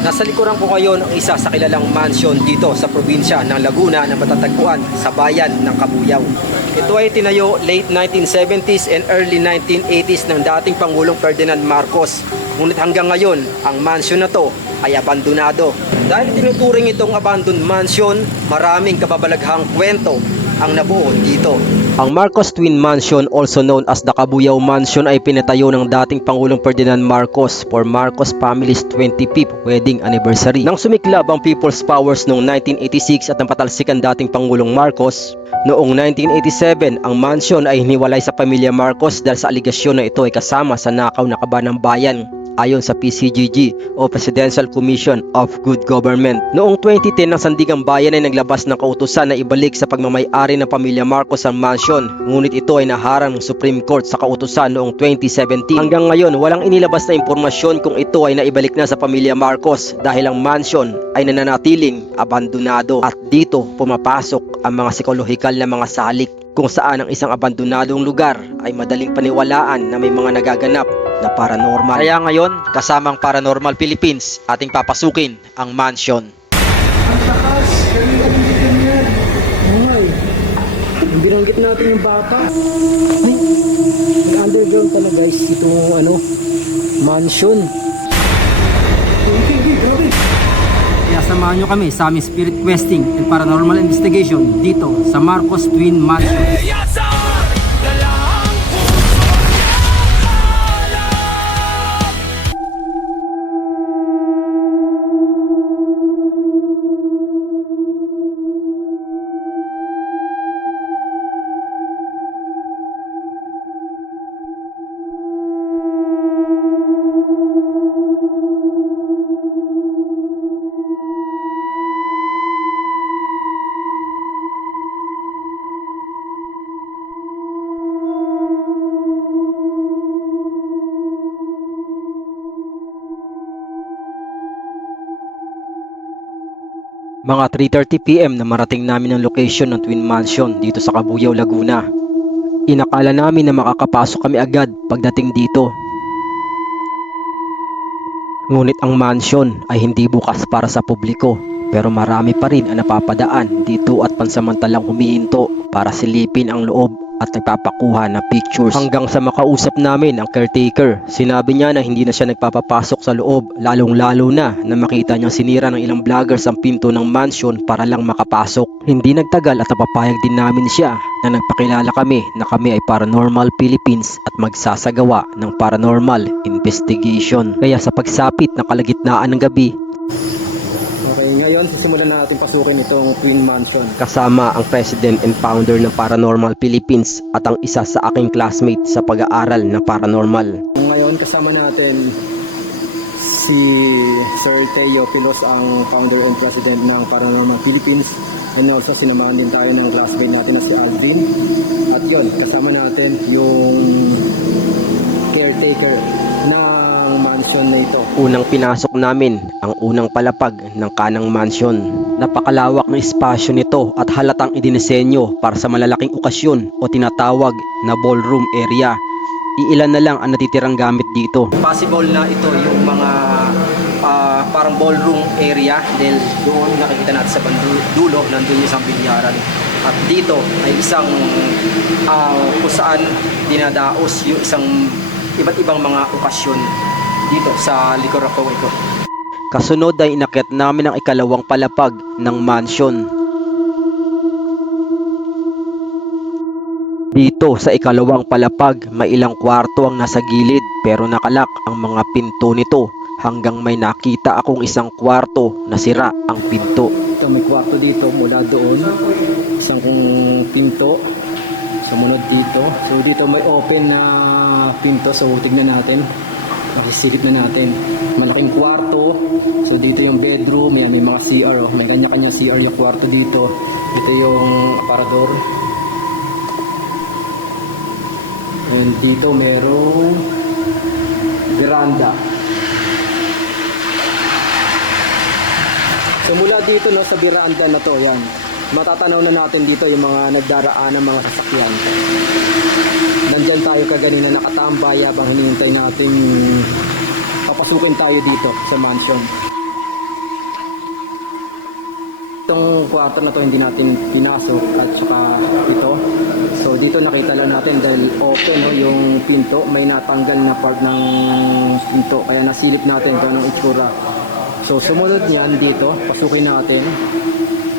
Nasa likuran ko ngayon ang isa sa kilalang mansion dito sa probinsya ng Laguna na matatagpuan sa bayan ng Cabuyao. Ito ay tinayo late 1970s and early 1980s ng dating Pangulong Ferdinand Marcos. Ngunit hanggang ngayon, ang mansion na to ay abandonado. Dahil tinuturing itong abandoned mansion, maraming kababalaghang kwento ang nabuo dito. Ang Marcos Twin Mansion, also known as the Cabuyao Mansion, ay pinatayo ng dating Pangulong Ferdinand Marcos for Marcos family's 25th wedding anniversary. Nang sumiklab ang People's Powers noong 1986 at napatalsikan dating Pangulong Marcos, noong 1987, ang mansion ay hiniwalay sa pamilya Marcos dahil sa aligasyon na ito ay kasama sa nakaw na kaba ng bayan. Ayon sa PCGG o Presidential Commission of Good Government. Noong 2010, ang Sandigang Bayan ay naglabas ng kautusan na ibalik sa pagmamay-ari ng pamilya Marcos ang mansion. Ngunit ito ay naharang ng Supreme Court sa kautusan noong 2017. Hanggang ngayon, walang inilabas na impormasyon kung ito ay naibalik na sa pamilya Marcos dahil ang mansion ay nananatiling abandonado. At dito pumapasok ang mga psikolohikal na mga salik kung saan ang isang abandonadong lugar ay madaling paniwalaan na may mga nagaganap na paranormal. Kaya ngayon, kasamang Paranormal Philippines, ating papasukin ang mansion. Ang takas, kanina binigyan yan. Ay, binanggit natin yung baka. Ay, nag-underground pala guys, itong mansion. Kaya samahan nyo kami sa aming spirit questing and paranormal investigation dito sa Marcos Twin Mansion. Mga 3:30 PM na marating namin ang location ng Twin Mansion dito sa Cabuyao, Laguna. Inakala namin na makakapasok kami agad pagdating dito. Ngunit ang mansion ay hindi bukas para sa publiko, pero marami pa rin ang napapadaan dito at pansamantalang humihinto para silipin ang loob at nagpapakuha ng pictures. Hanggang sa makausap namin ang caretaker, sinabi niya na hindi na siya nagpapapasok sa loob, lalong-lalo na makita niyang sinira ng ilang vloggers ang pinto ng mansion para lang makapasok. Hindi nagtagal at napapayag din namin siya na nagpakilala kami na kami ay Paranormal Philippines at magsasagawa ng paranormal investigation. Kaya sa pagsapit ng kalagitnaan ng gabi, Okay, ngayon sisimulan na natin pasukin itong Twin Mansion. kasama ang president and founder ng Paranormal Philippines at ang isa sa aking classmate sa pag-aaral ng paranormal. Ngayon kasama natin si Sir Teo Pilos, ang founder and president ng Paranormal Philippines, and also sinamahan din tayo ng classmate natin na si Alvin. At yun, kasama natin yung caretaker ng mansion na ito. Unang pinasok namin ang unang palapag ng kanang mansion. Napakalawak ng espasyo nito at halatang idinisenyo para sa malalaking okasyon o tinatawag na ballroom area. Iilan na lang ang natitirang gamit dito. Possible na ito yung mga parang ballroom area dahil doon nakikita natin sa dulo, nandun yung isang bilyaran. At dito ay isang kung saan dinadaos yung isang iba't ibang mga okasyon dito sa likuran ko ito. Kasunod ay inakyat namin ang ikalawang palapag ng mansion. Dito sa ikalawang palapag, may ilang kwarto ang nasa gilid pero nakalak ang mga pinto nito hanggang may nakita akong isang kwarto na sira ang pinto. Ito, may kwarto dito mula doon, isang pinto sumunod dito. So dito may open na pinto, so tignan natin, masisilip na natin. Malaking kwarto, so dito yung bedroom, yan, may mga CR, may kanya-kanya CR yung kwarto dito. Ito yung aparador, and dito merong veranda. So mula dito sa veranda na to, yan, matatanaw na natin dito yung mga nagdaraan ng mga sasakyan. Nandyan tayo kaganina nakatambay habang hinihintay natin papasukin tayo dito sa mansion. itong kwarto na to hindi natin pinasok at saka ito. So dito nakita lang natin dahil open no, yung pinto, may natanggal na part ng pinto kaya nasilip natin kung anong itsura. So sumunod niyan dito, pasukin natin.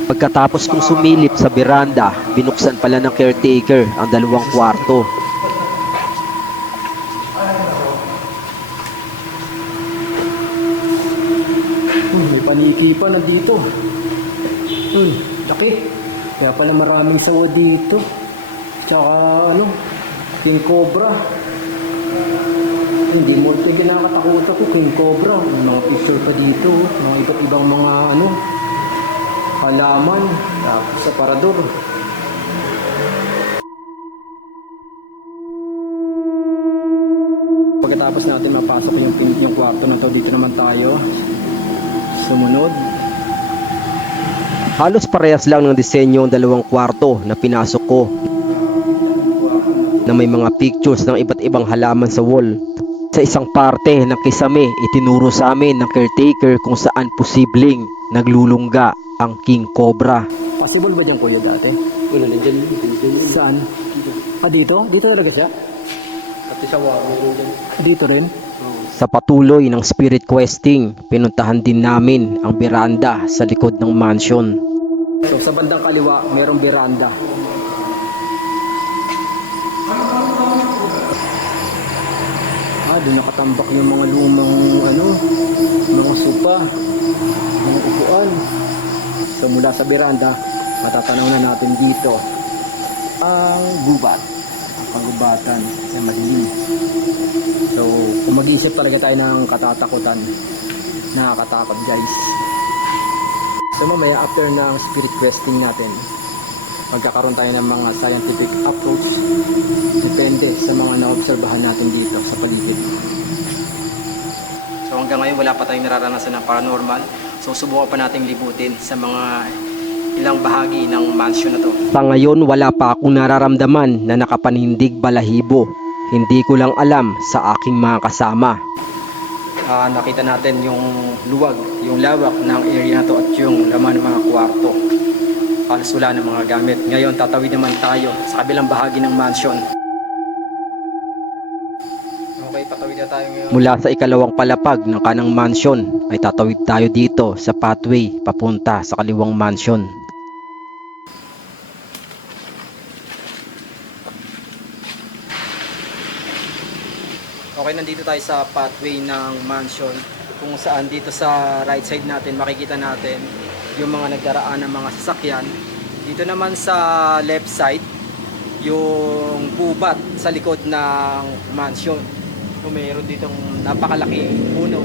Pagkatapos kong sumilip sa beranda, binuksan pala ng caretaker ang 2 kwarto. May paniki pa na dito. Laki. Kaya pala maraming sawa dito. Tsaka King Cobra. Hindi mo ito kinakatakot ako, King Cobra. May mga picture pa dito. Mga iba't ibang mga halaman. Tapos sa parador. Pagkatapos natin mapasok yung kwarto na to, dito naman tayo. Sumunod. Halos parehas lang ng disenyo ang 2 kwarto na pinasok ko, na may mga pictures ng iba't ibang halaman sa wall. Sa isang parte ng kisame, itinuro sa amin ng caretaker kung saan posibleng naglulungga ang King Cobra. Possible ba dyan kuya dati? Wala na dyan. Saan? Dito? Dito talaga siya? Pati sa walo dyan. Dito rin? Sa patuloy ng spirit questing, pinuntahan din namin ang beranda sa likod ng mansion. So sa bandang kaliwa, merong beranda. Doon nakatambak yung mga lumang mga sopa, mga upuan. So mula sa beranda, matatanaw na natin dito ang gubat, ang pagubatan na madilim. So kung mag-iisip talaga tayo ng katatakutan, nakakatakot guys. So mamaya after ng spirit questing natin, magkakaroon tayo ng mga scientific approach depende sa mga naobserbahan natin dito sa paligid. So hanggang ngayon wala pa tayong nararanasan ng paranormal. So subukan pa nating libutin sa mga ilang bahagi ng mansion na to. Sa ngayon wala pa akong nararamdaman na nakapanindig balahibo. Hindi ko lang alam sa aking mga kasama. Nakita natin yung luwag, yung lawak ng area na to at yung laman ng mga kwarto. Halos wala ng mga gamit. Ngayon tatawid naman tayo sa kabilang bahagi ng mansion. Okay, patawid na tayo ngayon. Mula sa ikalawang palapag ng kanang mansion ay tatawid tayo dito sa pathway papunta sa kaliwang mansion. Okay, nandito tayo sa pathway ng mansion kung saan dito sa right side natin makikita natin yung mga nagdaraan ng mga sasakyan. Dito naman sa left side yung gubat sa likod ng mansion. Mayroon ditong napakalaking puno.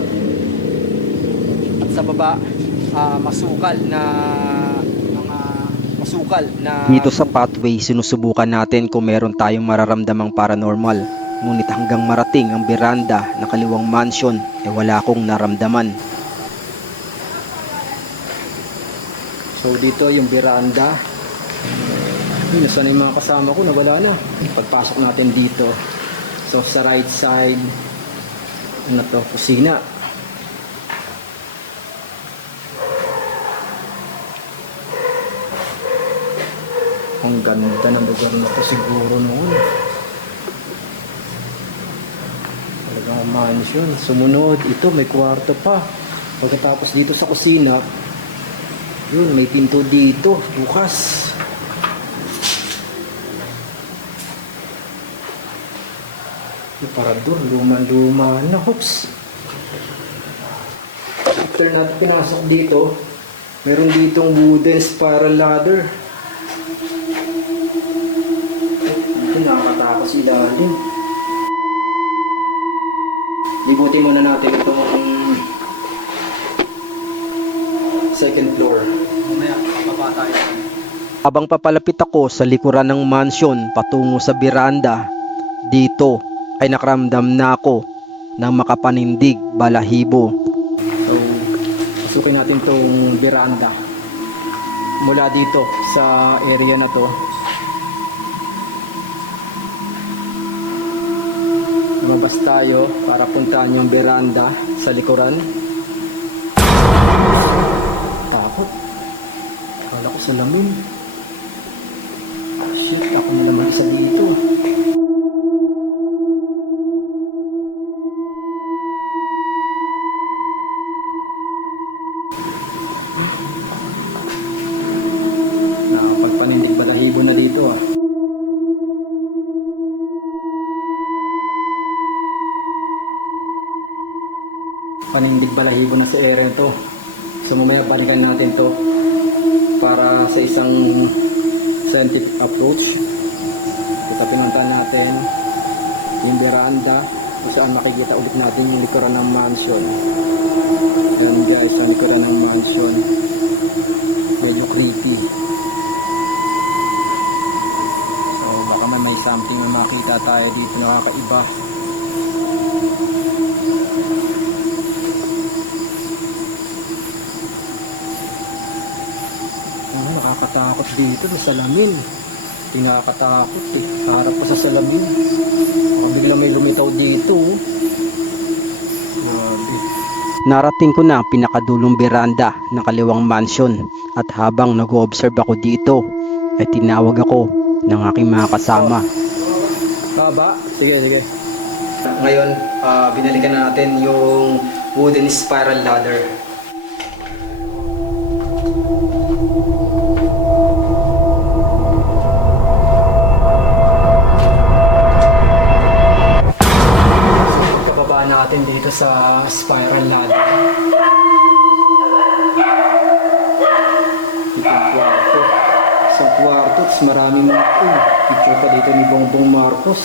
At sa baba masukal na Dito sa pathway sinusubukan natin kung meron tayong mararamdamang paranormal. Ngunit hanggang marating ang beranda ng kaliwang mansion ay wala akong naramdaman. So dito yung beranda. Nasaan na yung mga kasama ko? Nawala na. Pagpasok natin dito. So sa right side, kusina. Ang ganda ng lugar na to siguro noon. Talagang mansion. Sumunod, ito may kwarto pa. Pagkatapos dito sa kusina, yun, may pinto dito, bukas. Yung parador, luma-luma na, hoops. After natin pinasok dito, meron ditong wooden spiral ladder. Ito, nakakatakot si ilalim. Libutin muna natin itong second floor. Mamaya, papaba tayo. Habang papalapit ako sa likuran ng mansion patungo sa beranda, dito ay nakaramdam na ako ng makapanindig balahibo. So, pasukin natin itong beranda. Mula dito sa area na to. Lumabas tayo para puntahan yung beranda sa likuran. Takot. Kala ko salamin. Shit, ako na naman isa dito. Nakapagpanindig balahibo na dito ah. Panindig balahibo na sa area to. So mamaya balikan natin to para sa isang scientific approach. Kita pinuntahan natin yung veranda kung saan makikita ulit natin yung likuran ng mansion. Ayan guys, ang likuran ng mansion. Medyo creepy. So baka may something na makita tayo dito nakakaiba. Nakakatakot dito sa salamin. Tinakatakot eh. Harap pa sa salamin. Baka bigla may lumitaw dito. Grabe. Narating ko na ang pinakadulong beranda ng kaliwang mansion at habang nag-o-observe ako dito ay tinawag ako ng aking mga kasama. Baba? Sige, sige. Ngayon, binalikan na natin yung wooden spiral ladder. Kababa natin dito sa spiral ladder. Ito ang kwarto. Sa kwarto, maraming picture pa dito ni Bongbong Marcos.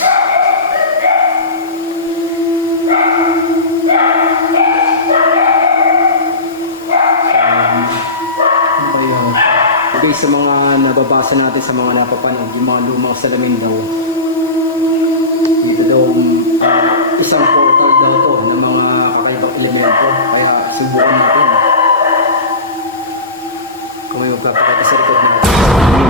Based sa mga nababasa natin sa mga napapanood, yung mga lumang salamin daw, dito daw isang portal daw to ng mga kakaibang elemento, kaya subukan natin kung may magpapakita sa likod natin.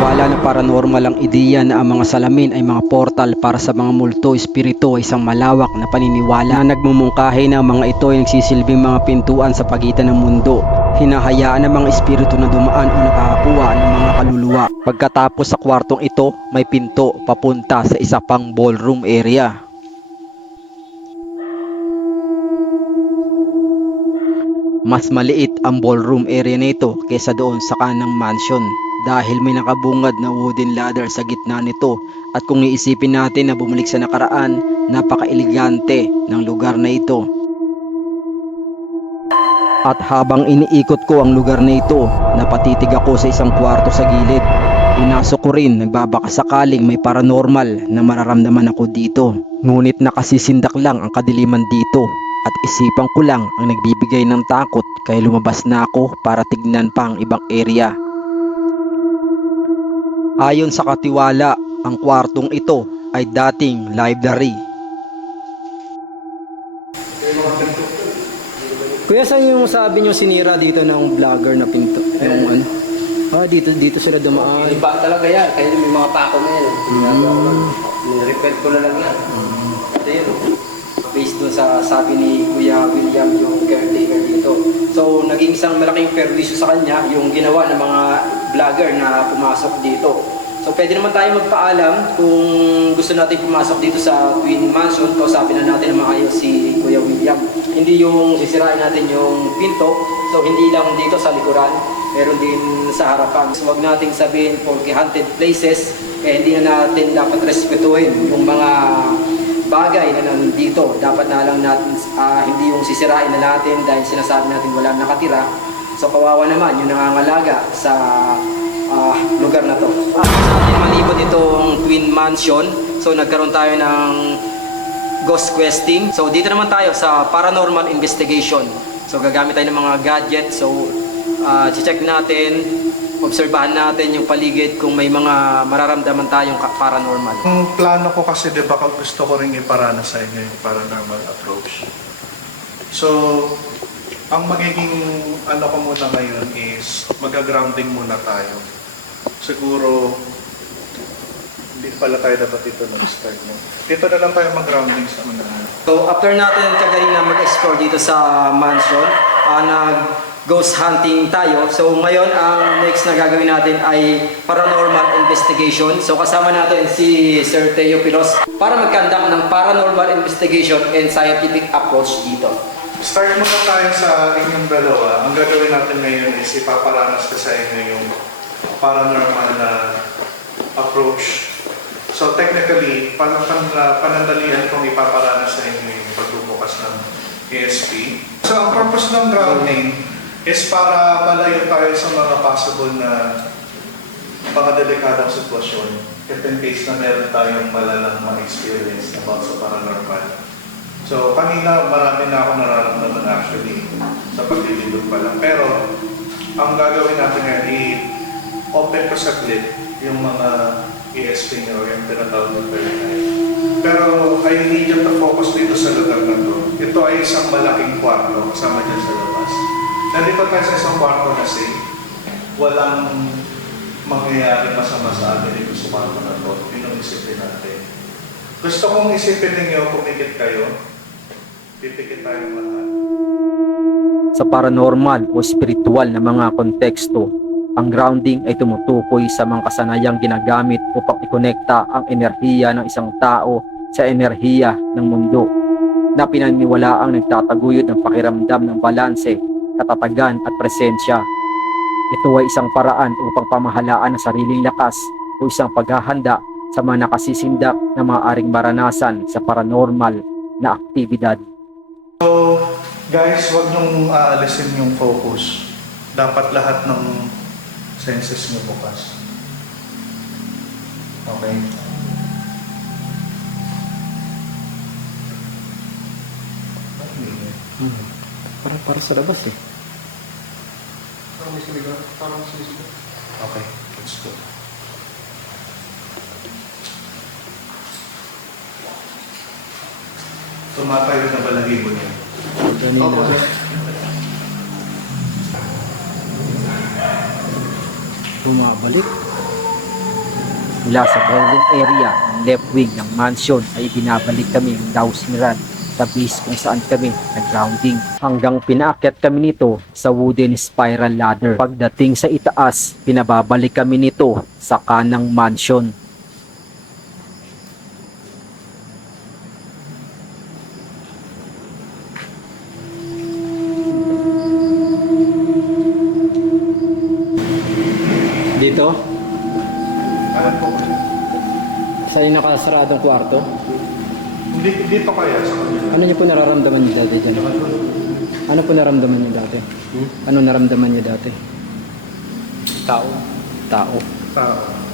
Wala na paranormal ang ideya na ang mga salamin ay mga portal para sa mga multo, espiritu ay isang malawak na paniniwala na nagmumungkahi na ang mga ito ay nagsisilbing mga pintuan sa pagitan ng mundo. Hinahayaan ng mga espiritu na dumaan o nakakakuha ng mga kaluluwa. Pagkatapos sa kwartong ito, may pinto papunta sa isa pang ballroom area. Mas maliit ang ballroom area nito kaysa doon sa kanang mansion dahil may nakabungad na wooden ladder sa gitna nito at kung iisipin natin na bumalik sa nakaraan, napaka-elegante ng lugar na ito. At habang iniikot ko ang lugar na ito, napatitig ako sa isang kwarto sa gilid. Pinasok ko rin, nagbabaka sakaling may paranormal na mararamdaman ako dito. Ngunit nakasisindak lang ang kadiliman dito at isipan ko lang ang nagbibigay ng takot kaya lumabas na ako para tignan pa ang ibang area. Ayon sa katiwala, ang kwartong ito ay dating library. Kuya, saan yung sabi nyo sinira dito ng vlogger na pinto? Yung ano? Dito sila dumaan. Iba talaga yan. Kaya may mga pako na yan. Repair ko na lang yan. Ito yun, based dun sa sabi ni Kuya William, yung caretaker dito. So, naging isang malaking perwisyo sa kanya yung ginawa ng mga vlogger na pumasok dito. So, pwede naman tayo magpaalam kung gusto natin pumasok dito sa Twin Mansion. Kausapin na natin ng maayos si Kuya William. Hindi yung sisirain natin yung pinto. So, hindi lang dito sa likuran. Meron din sa harapan. So, wag nating sabihin porque haunted places, hindi na natin dapat respetuhin yung mga bagay na nandito. Dapat na lang natin, hindi yung sisirain na natin dahil sinasabi natin walang nakatira. So, kawawa naman yung nangangalaga sa lugar na to. Natin malibot itong Twin Mansion. So, nagkaroon tayo ng ghost questing. So, dito naman tayo sa paranormal investigation. So, gagamit tayo ng mga gadget. So, check natin, obserbahan natin yung paligid kung may mga mararamdaman tayong paranormal. Ang plano ko kasi, di ba, gusto ko rin iparana sa inyo yung paranormal approach. So, ang magiging ano ko muna ngayon is mag-grounding muna tayo. Siguro, hindi pala tayo dapat dito mag-start mo. Dito na lang tayo mag-grounding sa unahan. So, after natin kaganina mag-explore dito sa mansion, ghost hunting tayo. So ngayon, ang next na gagawin natin ay paranormal investigation. So kasama natin si Sir Teo Pilos para mag-conduct ng paranormal investigation and scientific approach dito. Start muna tayo sa inyong dalawa. Ang gagawin natin ngayon is ipaparanas ko sa inyo yung paranormal na approach. So technically, panandalian kong ipaparanas sa inyo yung pagbubukas ng ESP. So ang purpose ng grounding is para malayo tayo sa mga possible na mga delikadong sitwasyon. If in case na meron tayong malalang ma-experience about sa paranormal. So kanina marami na ako nararamdaman actually sa paglilindog pa lang. Pero ang gagawin natin ngayon, i-open ko saglit yung mga ESP nyo, yung tinatawag ng third eye. Pero I need you to focus dito sa lugar na to. Ito ay isang malaking kwarto kasama dyan sa labas. Nandito tayo sa isang kwarto na safe. Walang mangyayari masama sa atin dito sa kwarto na to. Yun ang isipin natin. Gusto kong isipin ninyo, pumikit kayo. Pipikit tayong lahat. Sa paranormal o spiritual na mga konteksto, ang grounding ay tumutukoy sa mga kasanayang ginagamit upang ikonekta ang enerhiya ng isang tao sa enerhiya ng mundo na pinaniniwalaang nagtataguyod ng pakiramdam ng balanse, katatagan at presensya. Ito ay isang paraan upang pamahalaan ang sariling lakas o isang paghahanda sa mga nakasisindak na maaaring maranasan sa paranormal na aktibidad. So, guys, huwag niyong aalisin yung focus. Dapat lahat ng senses niyo bukas. Okay? Para sa labas eh. Okay, let's go. Tumatayo na balahibo niya. Kanina. Bumabalik. Mula sa ballroom area ng left wing ng mansion ay binabalik kami ng dowsing rod sa base kung saan kami nag-grounding. Hanggang pinaakyat kami nito sa wooden spiral ladder. Pagdating sa itaas, pinababalik kami nito sa kanang mansion. Dito? Ano po? Sa yung nakasaradong kwarto? Dito kaya sa kanila. Ano niyo po nararamdaman niyo dati dyan? Ano po naramdaman niyo dati? Ano naramdaman niyo dati? Tao. Tao.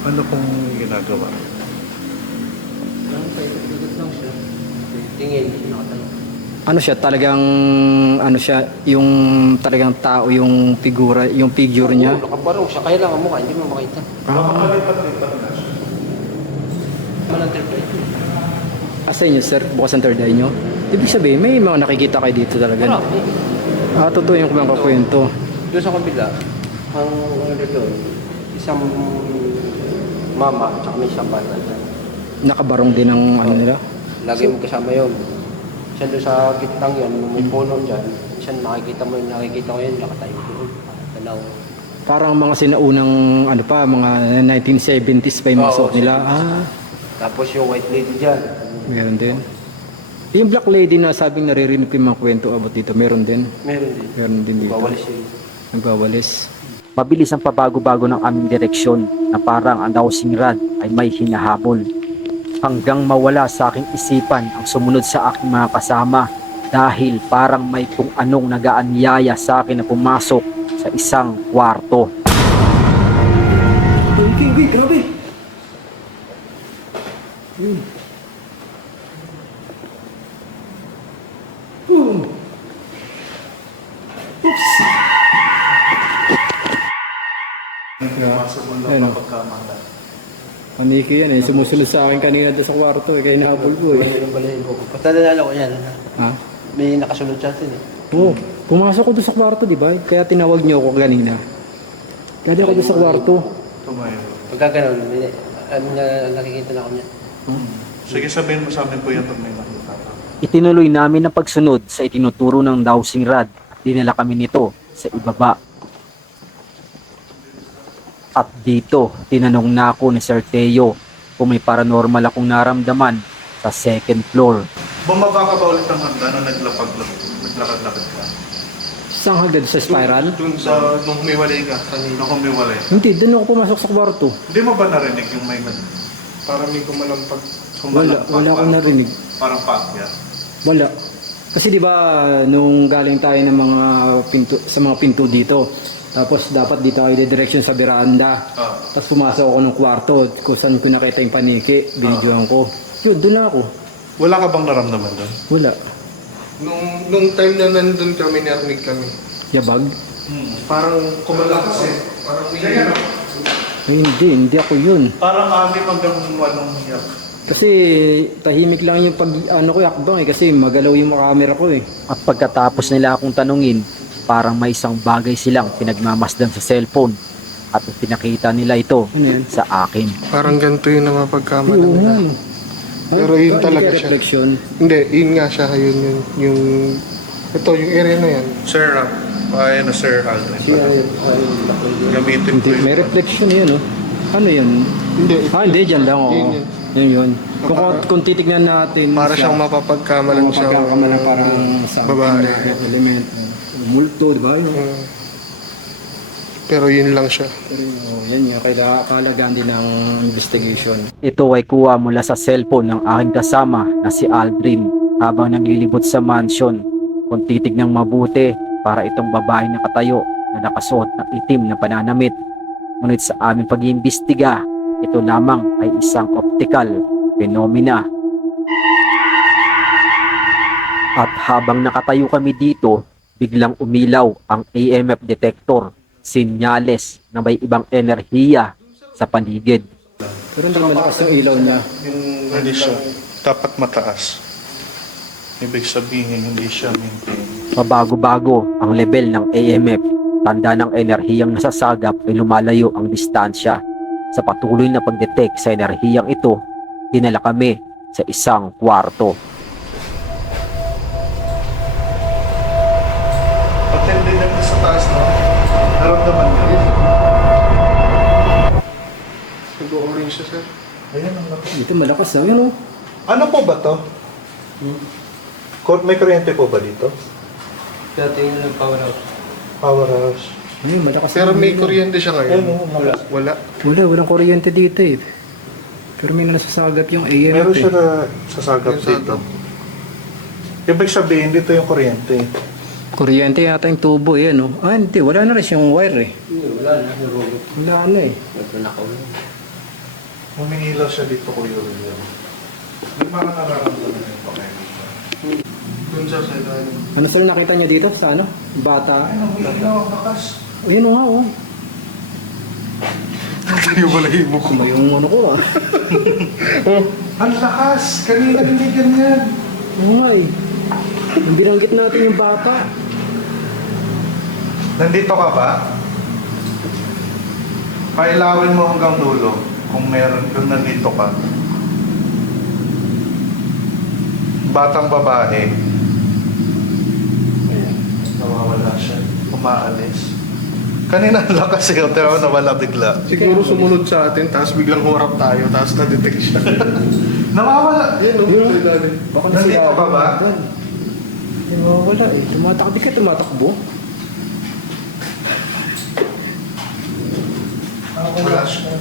Ano pong ginagawa? Tingin, nakatayo. Ano siya? Talagang ano siya? Yung talagang tao, yung figura, yung figure niya? Nakabarong siya, kaya lang ang mukha, hindi mo makita. Makakalipat-lipat na siya. Malantir pa ito. Sa inyo, sir, bukas ang third eye nyo. Ibig sabihin, may mga nakikita kayo dito talaga. Marami. Totoo yung kumang kakwento. Doon sa kabila, ang ano doon, isang mama, tsaka may isang bata dyan. Nakabarong din ang ano nila. Lagi mo kasama yun. Siya doon sa gitnang yun, may puno dyan. Siya nakikita ko yun, nakatayo doon. Tanaw. Parang mga sinaunang, ano pa, mga 1970s pa yung mga Oo, suot nila. Tapos yung white lady dyan. Meron din. Yung black lady na sabing naririnig ko yung mga kwento about dito, meron din. Meron din. Meron din dito. Bawalis yun. Nagbawalis. Mabilis ang pabago-bago ng aming direksyon na parang ang dowsing rod ay may hinahabol. Hanggang mawala sa aking isipan ang sumunod sa aking mga kasama dahil parang may kung anong nagaanyaya sa akin na pumasok sa isang kwarto. Uy, grabe! Possible Ayun, na oh. pagkamata. Paniki yan eh. Sumusunod sa akin kanina doon sa kwarto eh. Kaya nahabol ko eh. Yung balahin ko. Patadalala ko yan. Ha? May nakasunod sa atin eh. Oo. Pumasok ko doon sa kwarto, di ba? Kaya tinawag niyo ako kanina. Kaya ako doon sa kwarto. Tumayo. Pagka ganun, nakikita na ako niya. Sige, sabihin mo sa amin po yan pag may nakita ka. Itinuloy namin ang pagsunod sa itinuturo ng dowsing rod at dinala kami nito sa ibaba. At dito, tinanong na ako ni Sir Teo kung may paranormal akong naramdaman sa second floor. Bumaba ka ba ulit ng handa nung naglakad-lakad ka? Saan hagad sa spiral? Doon sa, nung humiwalay ka, kanina kung humiwalay. Hindi, doon ako pumasok sa kwarto. Hindi mo ba narinig yung may parang may kumalampag? Wala akong narinig. Parang pakya. Wala. Kasi di ba nung galing tayo ng mga pinto, sa mga pinto dito, tapos dapat dito kayo direction sa veranda. Tapos pumasok ako ng kwarto kung saan ko nakita yung paniki, binidyohan ko. Yun, doon na ako. Wala ka bang naramdaman doon? Wala. Nung time na nandun kami, narinig kami. Yabag? Parang kumalakas eh. Parang may Ay, hindi ako yun. Parang amin hanggang walong hiyak. Kasi tahimik lang yung pag ano ko yakbang kasi magalaw yung camera ko eh. At pagkatapos nila akong tanungin, parang may isang bagay silang pinagmamasdan sa cellphone at pinakita nila ito Ano yan? sa akin. Parang ganito yung namapagkamalan Oo nila. nga. Pero yun talaga siya. Reflection. Hindi, yun nga siya. Yun. Ito, yung area na yan. Sir, ayun na Sir Aldrin. Gamitin ko Hindi, may yun. reflection yan oh. Ano yan? Hindi. Hindi, dyan lang oh. Yun, Yun. Kung titignan natin Para siyang mapapagkamalan siya. mapagkakamalan parang sa babae. element. Multo, di ba? Yun. Pero yun lang siya. Pero yan yung kailangan din ng investigation. Ito ay kuha mula sa cellphone ng aking kasama na si Aldrin habang naglilibot sa mansion. Kung titignan mabuti, para itong babae na katayo na nakasuot ng itim na pananamit. Ngunit sa aming pag-iimbestiga, ito lamang ay isang optical phenomena. At habang nakatayo kami dito, biglang umilaw ang AMF detector, sinyales na may ibang enerhiya sa paligid. Pero hindi malakas yung ilaw niya. Hindi siya. Dapat mataas. Ibig sabihin, hindi siya maintain. Mabago-bago ang level ng AMF, tanda ng enerhiyang nasasagap ay lumalayo ang distansya. Sa patuloy na pagdetect sa enerhiyang ito, dinala kami sa isang kwarto. Patindi lang sa taas, no? Naramdaman mo yun. Nag-orange siya, sir. Ayan ang laki. Ito malakas ah. Yan oh. Ano po ba to? May kuryente po ba dito? Dati yung nag-power out. Power house. Ano malakas. Pero may kuryente siya ngayon. Wala. Wala. Walang kuryente dito eh. Pero may nasasagap yung AMF Meron siya eh. na sasagap dito. Ibig sabihin, dito yung kuryente. Kuryente yata yung tubo eh ano. Ah hindi, wala na rin siyang wire eh. Wala na, nurulog. Wala na eh. Nagpunakaw na. Humingilaw siya dito, Kuya William. May mga nararamdaman na yung pakailan. Dun siya sa ilalim. Ano sir nakita niyo dito sa ano? Bata. Ay, humingilaw ang lakas. Ayun nga oh. Yung balahin mo ko. Yung ano ko ah. Ang lakas! Kanina hindi ganyan. Oo nga eh. Yung binanggit natin yung bata. Nandito ka ba? Pailawin mo hanggang dulo kung nandito ka. Batang babae. Ayan, nawawala siya. Umaalis. Kanina ang lakas siya, pero nawala bigla. Siguro sumunod sa atin, tapos biglang humarap tayo, tapos na-detect siya. Nawawala! Yan, no? Sa ilalim. Baka Nandito ka ba? Wala eh. Tumatakbo di ka tumatakbo. Wala siya.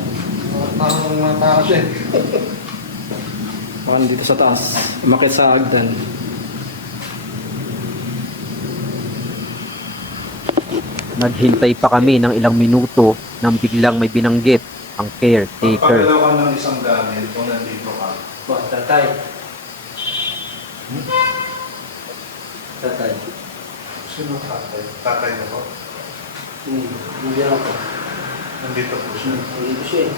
Parang mataka siya eh. Baka dito sa taas. Umakit sa hagdan. Naghintay pa kami ng ilang minuto nang biglang may binanggit ang caretaker. Pagkalaw ka ng isang gamit kung nandito ka. Tatay. Tatay. Sino tatay? Tatay na po? Hindi ako. Nandito po siya. Hindi siya eh.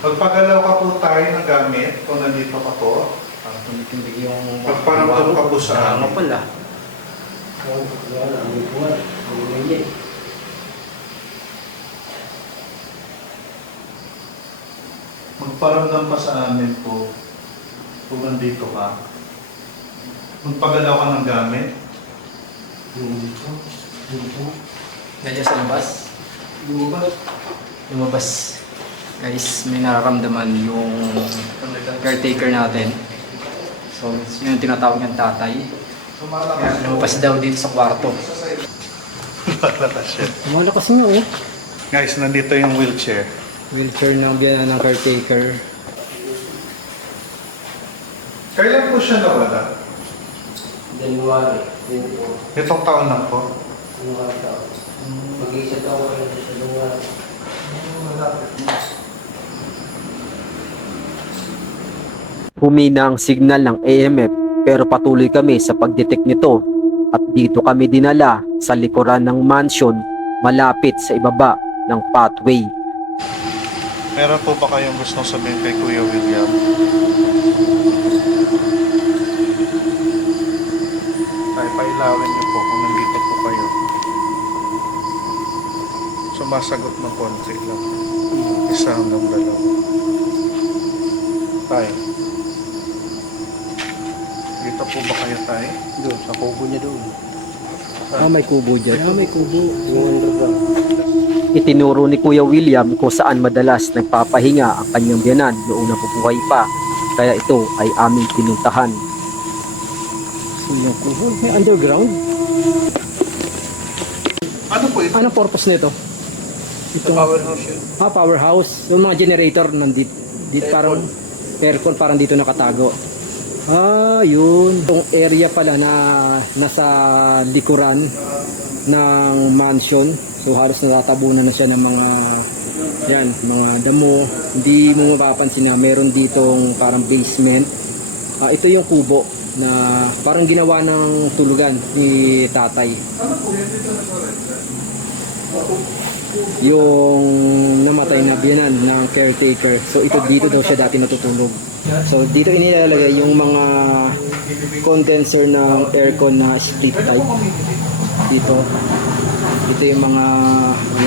Pagpagalaw ka po tayo ng gamit kung nandito ka po. Tumitindig yung... Pagparamdam ka po sa Ano amin. pala? Wala, ang buwan. Ang umiye. Magparamdam pa sa amin po kung nandito ka. Magpagalaw ka ng gamit. Dito. Dito. Nandiyan sa labas. Lumabas. Guys, may nararamdaman yung caretaker natin. So, yun yung tinatawag ng tatay. Kaya lumabas daw dito sa kwarto. Malakas siya. Malakas nga oh. Guys, nandito yung wheelchair. Wheelchair ng biyanan ng caretaker. Kailan po siya nawala? January 24. Itong taon lang po. January taon. Mag-isa taon ko lang sa January. Humina ang signal ng AMF pero patuloy kami sa pagdetect nito at dito kami dinala sa likuran ng mansion malapit sa ibaba ng pathway. Meron po ba kayong gustong sabihin kay Kuya William? Ay, pailawin niyo po kung nandito po kayo. Sumasagot ng konti lang. Isa hanggang dalawa. Tayo. Dito po ba kayo tayo? Doon, sa kubo niya doon. May kubo dyan. May kubo. Yung underground. Itinuro ni Kuya William kung saan madalas nagpapahinga ang kanyang biyanan noong nabubuhay pa, kaya ito ay aming pinuntahan. Yung kubo. May underground. Ano po ito? Anong purpose nito? Ito. Powerhouse yun. Powerhouse. Yung mga generator nandito. Dito parang aircon parang dito nakatago. Yun. Itong area pala na nasa likuran ng mansion. So halos natatabunan na siya ng mga damo. Hindi mo mapapansin na meron ditong parang basement. Ito yung kubo na parang ginawa ng tulugan ni tatay. Yung namatay na biyanan ng caretaker. So ito dito daw siya dati natutulog. So dito inilalagay yung mga condenser ng aircon na split type. Dito yung mga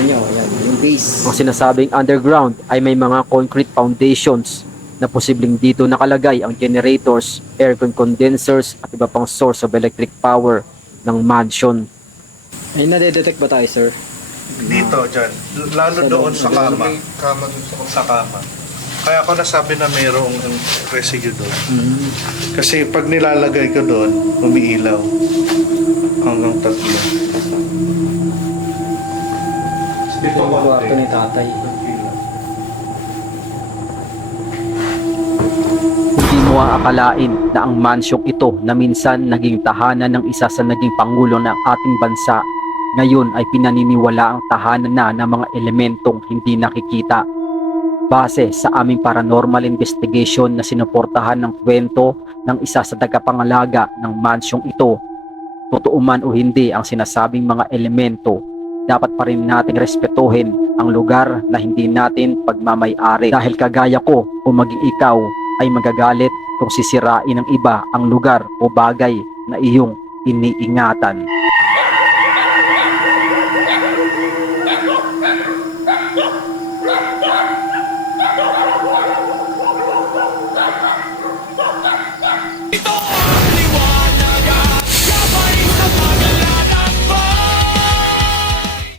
yan, yung base. Ang sinasabing underground ay may mga concrete foundations na posibleng dito nakalagay ang generators, aircon condensers at iba pang source of electric power ng mansion. Ay, nade-detect ba tayo, sir? Dito, dyan. Lalo doon sa kama. Kama dun sa Sa kama. Kaya ako nasabi na mayroong residue doon. Kasi pag nilalagay ko doon, umiilaw. Hanggang 3. Dito Yung kwarto konti. ni tatay. Hindi mo aakalain na ang mansyong ito na minsan naging tahanan ng isa sa naging pangulo ng ating bansa, ngayon ay pinaniniwala ang tahanan na ng mga elementong hindi nakikita. Base sa aming paranormal investigation na sinuportahan ng kwento ng isa sa tagapangalaga ng mansyong ito, totoo man o hindi ang sinasabing mga elemento, dapat pa rin nating respetuhin ang lugar na hindi natin pagmamay-ari dahil kagaya ko o maging ikaw ay magagalit kung sisirain ng iba ang lugar o bagay na iyong iniingatan.